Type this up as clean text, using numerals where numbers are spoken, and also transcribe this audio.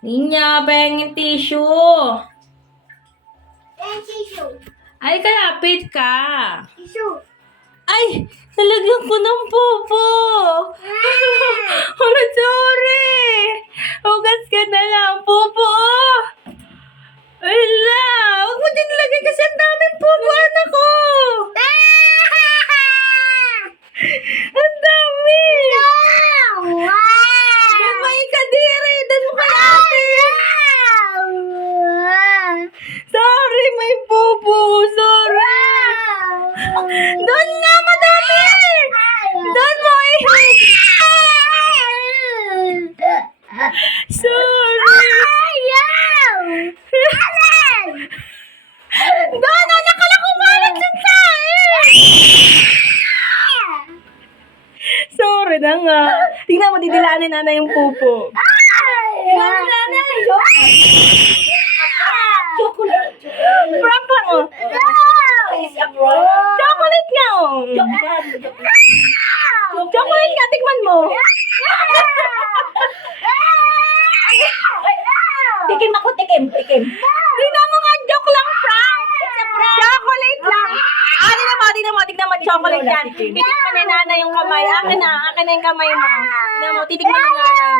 Ninya, pahingin tissue. Tissue. Ay, kalapit ka. Tissue. Ay, nalagyan ko ng popo. Oh, sorry. Hugas ka na lang, popo. Wala, huwag mo din lagay kasi ang daming popo, anak ko. Ang dami. Damay ka diri, dan mo kay ate. Sorry, may popo. Sorry. Doon nga, madami. Doon mo Sorry. Doon, anak ka lang kumalat dyan sa Sorry na nga. Tingnan mo, didilaan ni nanay yung pupo. Tingnan mo, nanay. Chocolate. Prank lang, oh. Chocolate nga, oh. Chocolate nga, tikman mo. Tikim ako, tikim. Tingnan mo nga, joke lang, prank. Chocolate lang. Tingnan mo, chocolate yan. Titikman ni nanay yung kamay. Akin na yung kamay mo. Tingnan mo, titikman ni nanay.